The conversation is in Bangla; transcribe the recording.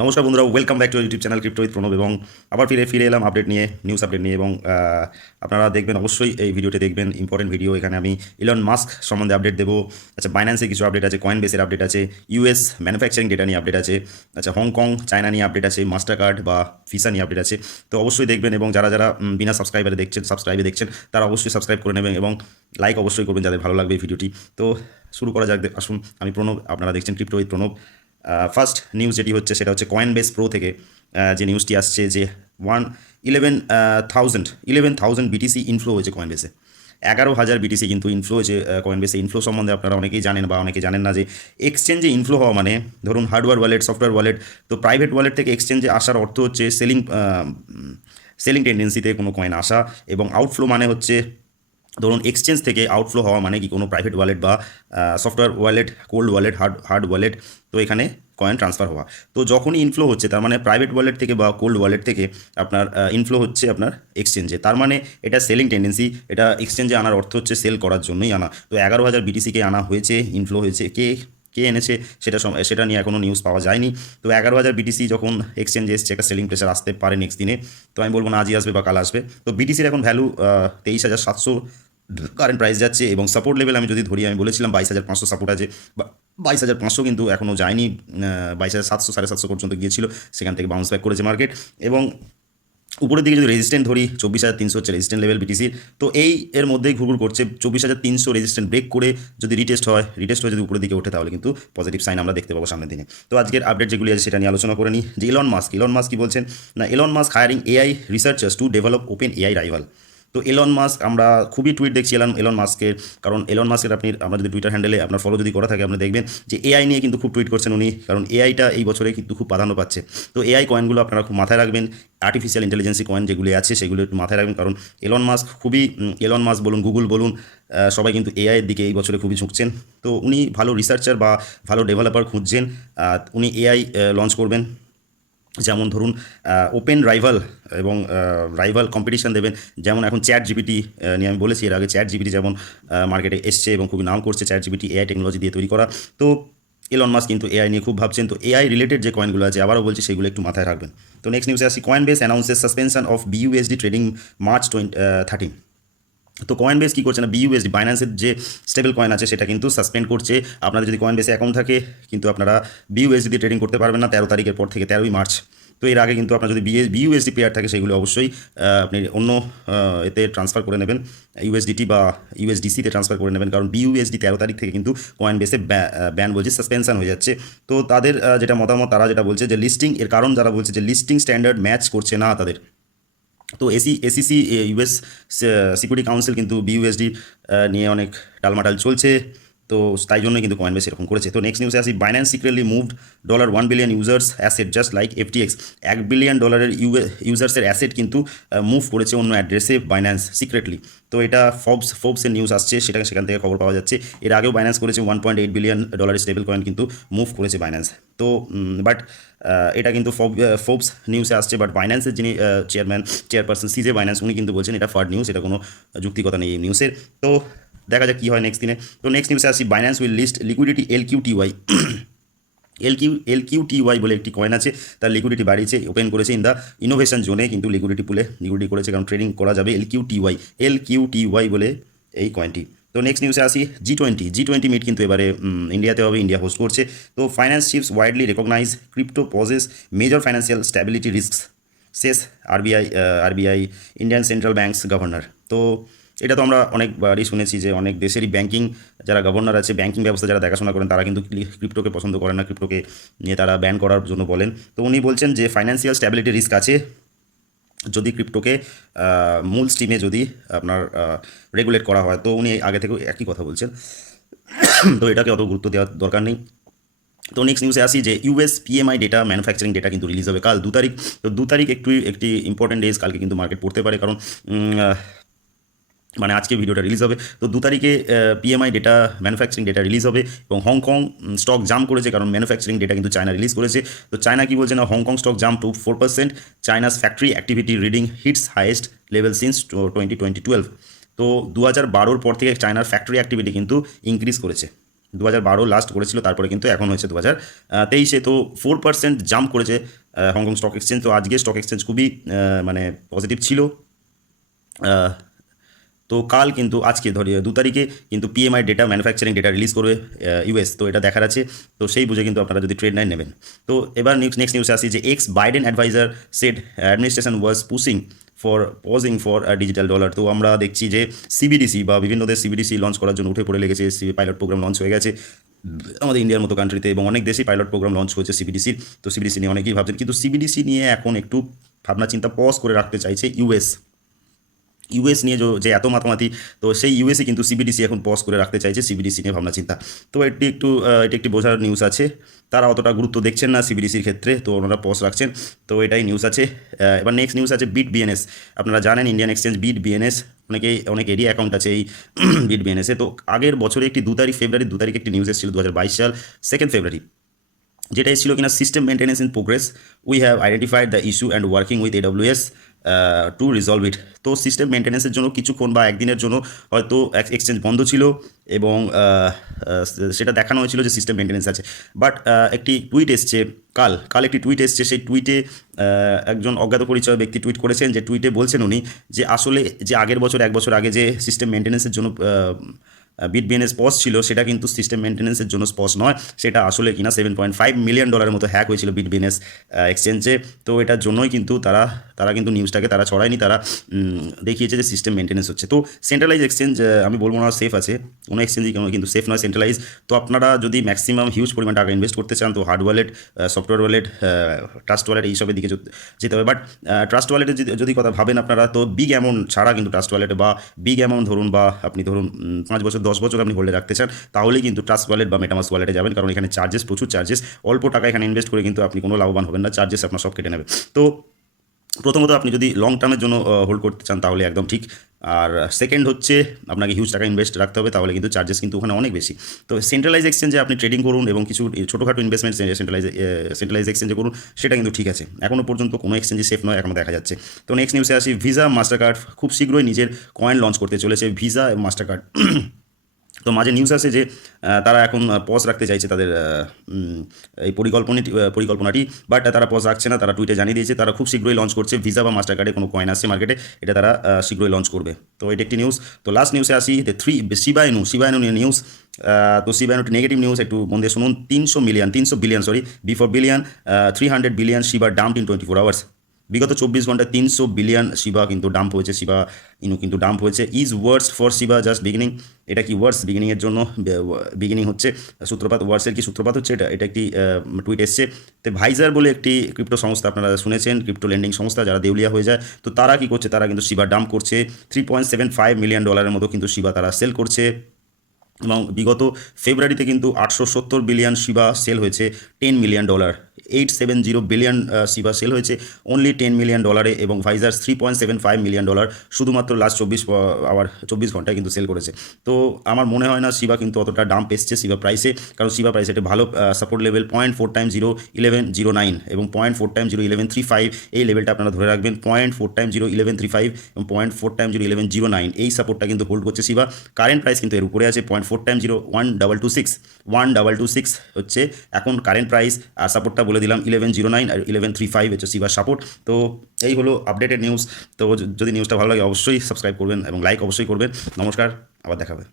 নমস্কার বন্ধুরা, welcome back to YouTube channel crypto with Pranab. এবং আবার ফিরে এলাম আপডেট নিয়ে, নিউজ আপডেট নিয়ে। এবং আপনারা দেখবেন, অবশ্যই এই ভিডিওটি দেখবেন, ইম্পর্টেন্ট ভিডিও। এখানে আমি ইলন মাস্ক সম্বন্ধে আপডেট দেবো। আচ্ছা, বাইন্যান্সে কিছু আপডেট আছে, কয়েনবেসের আপডেট আছে, ইউএস ম্যানুফ্যাকচারিং ডেটা নিয়ে আপডেট আছে, আচ্ছা হংকং চায়না নিয়ে আপডেট আছে, মাস্টার কার্ড বা ভিসা নিয়ে আপডেট আছে। তো অবশ্যই দেখবেন, এবং যারা যারা বিনা সাবস্ক্রাইবে দেখছেন তারা অবশ্যই সাবস্ক্রাইব করে নেবেন এবং লাইক অবশ্যই করবেন যাদের ভালো লাগবে এই ভিডিওটি। তো শুরু করা যাক, আসুন। আমি প্রণব, আপনারা দেখছেন crypto with Pranab. First news যেটি হচ্ছে সেটা হচ্ছে কয়েনবেস প্রো থেকে যে নিউজটি আসছে যে 11,000 বিটিসি ইনফ্লো হয়েছে কয়েনবেসে। 11,000 বিটিসি কিন্তু ইনফ্লো হয়েছে কয়েনবেসে। ইনফ্লো সম্বন্ধে আপনারা অনেকেই জানেন বা অনেকে জানেন না যে এক্সচেঞ্জে ইনফ্লো হওয়া মানে, ধরুন হার্ডওয়্যার ওয়ালেট, সফটওয়্যার ওয়ালেট। তো প্রাইভেট ওয়ালেট থেকে এক্সচেঞ্জে আসার অর্থ হচ্ছে সেলিং টেন্ডেন্সিতে কোনো কয়েন আসা, এবং আউটফ্লো মানে হচ্ছে, ধরুন এক্সচেঞ্জ থেকে আউটফ্লো হওয়া মানে কি কোনো প্রাইভেট ওয়ালেট বা software wallet, cold wallet, hard wallet, তো এখানে কয়েন ট্রান্সফার হওয়া। তো যখনই ইনফ্লো হচ্ছে তার মানে প্রাইভেট ওয়ালেট থেকে বা কোল্ড ওয়ালেট থেকে আপনার ইনফ্লো হচ্ছে আপনার এক্সচেঞ্জে, তার মানে এটা সেলিং টেন্ডেন্সি। এটা এক্সচেঞ্জে আনার অর্থ হচ্ছে সেল করার জন্যই আনা। তো 11,000 বিটিসিকে আনা হয়েছে, ইনফ্লো হয়েছে। কে কে এনেছে সেটা নিয়ে এখনও নিউজ পাওয়া যায়নি। তো 11,000 বিটিসি যখন এক্সচেঞ্জে এসছে, একটা সেলিং প্রেশার আসতে পারে নেক্সট দিনে। তো আমি বলবো না আজই আসবে বা কাল আসবে। তো বিটিসির এখন ভ্যালু 23,700 কারেন্ট প্রাইস যাচ্ছে, এবং সাপোর্ট লেভেল আমি যদি ধরি, আমি বলেছিলাম 22,500 সাপোর্ট আছে, 22,500 কিন্তু এখনও যায়নি। 22,700, 750 পর্যন্ত গিয়েছিল, সেখান থেকে বাউন্স ব্যাক করেছে মার্কেট। এবং উপরের দিকে যদি রেজিস্ট্যান্ট ধরি, 24,300 হচ্ছে রেজিস্ট্যান্ট লেভেল বিটিসির। তো এর মধ্যেই ঘুরঘুর করছে। 24,300 রেজিস্ট্যান্ট ব্রেক করে যদি রিটেস্ট হয়ে যদি উপরের দিকে ওঠে, তাহলে কিন্তু পজিটিভ সাইন আমরা দেখতে পাবো সামনের দিনে। তো আজকের আপডেট যেগুলি আছে সেটা নিয়ে আলোচনা করে নিই। যে ইলন মাস্ক কি বলছেন না, Elon Musk hiring AI researchers to develop open AI rival. তো এলন মাস্ক, আমরা খুবই টুইট দেখছি এলন মাস্কের। কারণ এলন মাস্কের আমরা যদি টুইটার হ্যান্ডেলে আপনার ফলো যদি করা থাকে, আপনি দেখবেন যে এআই নিয়ে কিন্তু খুব টুইট করছেন উনি। কারণ এআইটা এই বছরে কিন্তু খুব প্রাধান্য পাচ্ছে। তো এআই কয়েনগুলো আপনারা খুব মাথায় রাখবেন। আর্টিফিশিয়াল ইন্টেলিজেন্সি কয়েন যেগুলি আছে সেগুলো একটু মাথায় রাখবেন। কারণ এলন মাস্ক বলুন, গুগল বলুন, সবাই কিন্তু এআইয়ের দিকে এই বছরে খুবই ঝুঁকছেন। তো উনি ভালো রিসার্চার বা ভালো ডেভেলপার খুঁজছেন। উনি এআই লঞ্চ করবেন, যেমন ধরুন ওপেন রাইভাল এবং রাইভাল কম্পিটিশন দেবেন। যেমন এখন চ্যাট জিপিটি নিয়ে আমি বলেছি এর আগে, চ্যাট জিপিটি যেমন মার্কেটে এসছে এবং খুবই নাম করছে, চ্যাট জিপিটি এআই টেকনোলজি দিয়ে তৈরি করা। তো এলন মাস্ক কিন্তু এআই নিয়ে খুব ভাবছেন। তো এআই রিলেটেড যে কয়েনগুলো আছে, আবারও বলছি, সেগুলো একটু মাথায় রাখবেন। তো নেক্সট নিউজে আসি। Coinbase announces suspension of BUSD trading March 13। তো কয়েনবেস কী করছে না, বিইউএসডি বাইন্যান্সের যে স্টেবল কয়েন আছে সেটা কিন্তু সাসপেন্ড করছে। আপনাদের যদি কয়েনবেসে অ্যাকাউন্ট থাকে, কিন্তু আপনারা বিইউএসডি দিয়ে ট্রেডিং করতে পারবেন না 13 তারিখের পর থেকে, 13ই মার্চ। তো এর আগে কিন্তু আপনার যদি বিইউএসডি পেয়ার থাকে, সেগুলো অবশ্যই আপনি অন্য এতে ট্রান্সফার করে নেবেন, ইউএসডিটি বা ইউএসডিসিতে ট্রান্সফার করে নেবেন। কারণ বিইউএসডি 13 তারিখ থেকে কিন্তু কয়েনবেসে ব্যান বলছে, সাসপেনশন হয়ে যাচ্ছে। তো তাদের যেটা মতামত, তারা যেটা বলছে যে লিস্টিং এর কারণ, যারা বলছে যে লিস্টিং স্ট্যান্ডার্ড ম্যাচ করছে না তাদের। তো এসিসি ইউএস সিকিউরিটি কাউন্সিল কিন্তু বিইউএসডি নিয়ে অনেক টালমাটাল চলছে। তো তাই জন্য কিন্তু কয়েনবেস এরকম করেছে। তো নেক্সট নিউজে আসি। Binance secretly moved $1 billion users asset just like FTX. $1 billion ইউজার্সের অ্যাসেট কিন্তু মুভ করেছে অন্য অ্যাড্রেসে বাইন্যান্স সিক্রেটলি। তো এটা ফোর্বসের নিউজ আসছে, সেখান থেকে খবর পাওয়া যাচ্ছে। এর আগেও বাইন্যান্স করেছে $1.8 বিলিয়ন স্টেবল কয়েন কিন্তু মুভ করেছে বাইন্যান্স। তো বাট এটা কিন্তু ফোর্বস নিউজে আসছে। বাট বাইন্যান্সের যিনি চেয়ারপারসন সিজে বাইন্যান্স, উনি কিন্তু বলছেন এটা ফার্ড নিউজ, এটা কোনো যুক্তিকতা নেই এই নিউজের। তো দেখা যাক কী হয় নেক্সট দিনে। তো নেক্সট নিউজে আসি। Binance will list liquidity LQTY. LQTY বলে একটি কয়েন আছে, তার লিকুইডিটি বাড়িয়েছে, ওপেন করেছে ইন দ্য ইনোভেশন জোনে, কিন্তু লিকুইডিটি পুলে লিকুইডিটি করেছে, কারণ ট্রেডিং করা যাবে এলকিউটিওয়াই বলে এই কয়েনটি। তো নেক্সট নিউজে আসি। জি টোয়েন্টি মিট কিন্তু এবারে ইন্ডিয়াতে হবে, ইন্ডিয়া হোস্ট করছে। তো finance chiefs widely recognise crypto poses major financial stability risks, শেষ RBI Indian central banks governor. তো এটা তো আমরা অনেকবারই শুনেছি যে অনেক দেশেরই ব্যাংকিং যারা গভর্নর আছে, ব্যাংকিং ব্যবস্থা যারা দেখাশোনা করেন, তারা কিন্তু ক্রিপ্টোকে পছন্দ করেন না, ক্রিপ্টোকে নিয়ে তারা ব্যান করার জন্য বলেন। তো উনি বলছেন যে ফাইন্যান্সিয়াল স্ট্যাবিলিটি রিস্ক আছে যদি ক্রিপ্টোকে মূল স্ট্রিমে যদি আপনার রেগুলেট করা হয়। তো উনি আগে থেকেও একই কথা বলছেন। তো এটাকে অত গুরুত্ব দেওয়ার দরকার নেই। তো নেক্সট নিউজে আসি যে US PMI data, manufacturing data কিন্তু রিলিজ হবে কাল 2 তারিখ। তো 2 তারিখ একটি ইম্পর্টেন্ট ডেজ, কালকে কিন্তু মার্কেট পড়তে পারে, কারণ মানে আজকে ভিডিওটা রিলিজ হবে। তো 2 তারিখে PMI data, manufacturing data release হবে। এবং হংকং স্টক জাম্প করেছে, কারণ ম্যানুফ্যাকচারিং ডেটা কিন্তু চায়না রিলিজ করেছে। তো চায়না কি বলছে না, Hong Kong stock jump to 4%, China's factory activity reading hits highest level since 2012। তো 2012 পর থেকে চায়নার ফ্যাক্টরি অ্যাক্টিভিটি কিন্তু ইনক্রিজ করেছে 2012 লাস্ট করেছিল, তারপরে কিন্তু এখন হয়েছে 2023-এ। তো 4% জাম্প করেছে হংকং স্টক এক্সচেঞ্জ। তো আজকে স্টক এক্সচেঞ্জ খুবই মানে পজিটিভ ছিল। তো কাল কিন্তু আজকে ধরি 2 তারিখে কিন্তু PMI data, manufacturing data release করবে ইউএস। তো এটা দেখার আছে, তো সেই বুঝে কিন্তু আপনারা যদি ট্রেড নেবেন। তো এবার নেক্সট নিউজে আসি যে ex Biden adviser said administration was pushing pausing for digital dollar. তো আমরা দেখছি যে সিবিডিসি বা বিভিন্ন দেশ সিবিডিসি লঞ্চ করার জন্য উঠে পড়ে লেগেছে। পাইলট প্রোগ্রাম লঞ্চ হয়ে গেছে আমাদের ইন্ডিয়ার মতো কান্ট্রিতে, এবং অনেক দেশেই পাইলট প্রোগ্রাম লঞ্চ হয়েছে সিবিডিসির। তো সিবিডিসি নিয়ে অনেকেই ভাবছেন, কিন্তু সিবিডিসি নিয়ে এখন একটু ভাবনা চিন্তা পজ করে রাখতে চাইছে ইউএস নিয়ে যে এত মাতামাতি, তো সেই ইউএসএ কিন্তু সিবিডিসি এখন পজ করে রাখতে চাইছে সিবিডিসি নিয়ে ভাবনা চিন্তা। তো এটি একটি বোঝার নিউজ আছে, তারা অতটা গুরুত্ব দেখছেন না সিবিডিসির ক্ষেত্রে, তো ওনারা পজ রাখছেন। তো এটাই নিউজ আছে। এবার নেক্সট নিউজ আছে বিট বিএনএস। আপনারা জানেন ইন্ডিয়ান এক্সচেঞ্জ বিট বিএনএস অনেকেরই অ্যাকাউন্ট আছে এই বিট বিএনএসে। তো আগের বছরে একটি 2 তারিখ ফেব্রুয়ারি 2 তারিখে একটি নিউজ এসেছিল 2022 সাল 2 ফেব্রুয়ারি, যেটা ছিল কিনা system maintenance in progress, we have identified the issue and working with AWS to resolve it. তো সিস্টেম মেনটেন্যান্সের জন্য কিছুক্ষণ বা একদিনের জন্য হয়তো এক্সচেঞ্জ বন্ধ ছিল, এবং সেটা দেখানো হয়েছিল যে সিস্টেম মেনটেন্যান্স আছে। বাট একটি টুইট এসছে কাল একটি টুইট এসছে, সেই টুইটে একজন অজ্ঞাত পরিচয় ব্যক্তি টুইট করেছেন, যে টুইটে বলছেন উনি যে আসলে যে আগের বছর 1 বছর আগে যে সিস্টেম মেনটেন্যান্সের জন্য বিট বিএনএস পজ ছিল, সেটা কিন্তু সিস্টেম মেনটেন্যান্সের জন্য পজ নয়, সেটা আসলে কিনা $7.5 মিলিয়ন মতো হ্যাক হয়েছিল বিট বিএনএস এক্সচেঞ্জে। তো এটার জন্যই কিন্তু তারা কিন্তু নিউজটাকে তারা ছড়ায়নি, তারা দেখিয়েছে যে সিস্টেম মেনটেন্যান্স হচ্ছে। তো সেন্ট্রালাইজ এক্সচেঞ্জ আমি বলবো না সেফ আছে, কোনো এক্সচেঞ্জই কিন্তু সেফ নয় সেন্ট্রালাইজ। তো আপনারা যদি ম্যাক্সিমাম হিউজ পরিমাণ টাকা ইনভেস্ট করতে চান, তো hard wallet, software wallet, trust wallet এইসবের দিকে যেতে হবে। বাট ট্রাস্ট ওয়ালেটে যদি কথা ভাবেন আপনারা, তো বিগ অ্যামাউন্ট ছাড়া কিন্তু ট্রাস্ট ওয়ালেটে, বা বিগ অ্যামাউন্ট ধরুন, বা আপনি ধরুন 5 বছর 10 বছর আপনি হোল্ডে রাখতে চান, তাহলেই কিন্তু ট্রাস্ট ওয়ালেট বা মেটামাস্ক ওয়ালেটে যাবেন, কারণ এখানে প্রচুর চার্জেস। অল্প টাকা এখানে ইনভেস্ট করে কিন্তু আপনি কোনো লাভবান হবেন না, চার্জেস আপনার সব কেটে নেবে। তো প্রথমত আপনি যদি লং টার্মের জন্য হোল্ড করতে চান তাহলে একদম ঠিক। আর সেকেন্ড হচ্ছে আপনাকে হিউজ টাকা ইনভেস্ট রাখতে হবে, তাহলে কিন্তু চার্জেস কিন্তু ওখানে অনেক বেশি। তো সেন্ট্রালাইজ এক্সচেঞ্জে আপনি ট্রেডিং করুন এবং কিছু ছোটোখাটো ইনভেস্টমেন্ট সেন্ট্রালাইজ এক্সচেঞ্জে করুন, সেটা কিন্তু ঠিক আছে। এখনও পর্যন্ত কোনো এক্সচেঞ্জে সেফ নয়, এখনও দেখা যাচ্ছে। তো নেক্সট নিউজে আসি ভিসা মাস্টার কার্ড খুব শীঘ্রই নিজের কয়েন লঞ্চ করতে চলেছে, ভিসা এবং মাস্টার কার্ড। তো মাঝে নিউজ আছে যে তারা এখন পজ রাখতে চাইছে তাদের এই পরিকল্পনাটি, বাট তারা পজ রাখছে না, তারা টুইটে জানিয়ে দিয়েছে তারা খুব শীঘ্রই লঞ্চ করছে ভিসা বা মাস্টার কার্ডে কোনো কয়েন আসছে মার্কেটে, এটা তারা শীঘ্রই লঞ্চ করবে। তো এটা একটি নিউজ। তো লাস্ট নিউজে আসি শিবাইনু নিয়ে নিউজ। তো শিবাইনুটি নেগেটিভ নিউজ, একটু মন দিয়ে শুনুন। 300 billion before billion 300 billion Shiba dump in 24 hours. বিগত 24 ঘন্টায় 300 বিলিয়ন শিবা কিন্তু ডাম্প হয়েছে, শিবা ইনু কিন্তু ডাম্প হয়েছে। Is words for Shiba just beginning. এটা কি ওয়ার্ডস বিগিনিংয়ের জন্য বিগিনিং হচ্ছে সূত্রপাত, ওয়ার্ডসের কি সূত্রপাত হচ্ছে, এটা একটি টুইট এসছে। তো ভাইজার বলে একটি ক্রিপ্টো সংস্থা আপনারা শুনেছেন, ক্রিপ্টো লেন্ডিং সংস্থা, যারা দেউলিয়া হয়ে যায়, তো তারা কি করছে, তারা কিন্তু শিবা ডাম্প করছে। $3.75 মিলিয়ন মতো কিন্তু শিবা তারা সেল করছে, এবং বিগত ফেব্রুয়ারিতে কিন্তু 870 বিলিয়ন শিবা সেল হয়েছে $10 মিলিয়ন। 870 বিলিয়ন শিবা সেল হয়েছে অনলি $10 মিলিয়ন, এবং ভাইজার্স $3.75 মিলিয়ন শুধুমাত্র লাস্ট 24 ঘন্টায় কিন্তু সেল করেছে। তো আমার মনে হয় না শিবা কিন্তু অতটা ডাম্প এসছে শিবা প্রাইসে, কারণ শিবা প্রাইসে একটা ভালো সাপোর্ট লেভেল 0.4x01109 এবং 0.4x01135, এই লেভেলটা আপনারা ধরে রাখবেন। 0.4x01135 এবং 0.4x01109 এই সাপোর্টটা কিন্তু হোল্ড করছে শিবা। কারেন্ট প্রাইস কিন্তু এর উপরে আছে 0.4x01226 হচ্ছে এখন কারেন্ট প্রাইস, আর সাপোর্টটা বলে দিলাম 1109 আর 1135 হচ্ছে শিবার সাপোর্ট। তো এই হলো আপডেটেড নিউজ। তো যদি নিউজটা ভালো লাগে অবশ্যই সাবস্ক্রাইব করবেন এবং লাইক অবশ্যই করবেন। নমস্কার, আবার দেখা হবে।